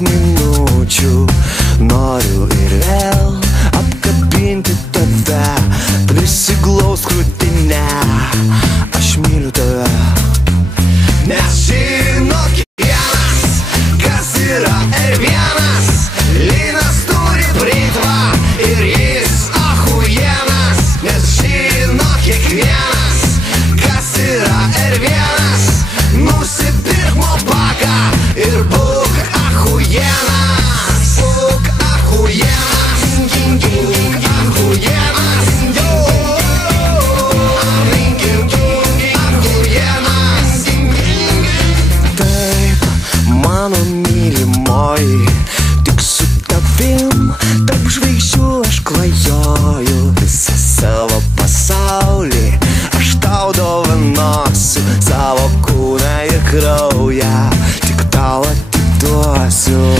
Minučių noriu ir vėl apkabinti tave, prisiglaust krūtinę. Aš myliu tave, nes žino kiekvienas, kas yra R1. Linas turi britva ir jis achujenas, nes žino kiekvienas, kas yra R1. Nusipirk mopaką ir būk achujenas, būk achujenas, būk achujenas, achujenas. Taip, mano mylimoji, tik su tavim tarp žvaigždžių aš klajoju visą savo pasaulį. Aš tau dovanosiu savo kūną ir kraują, tik tau atiduosiu.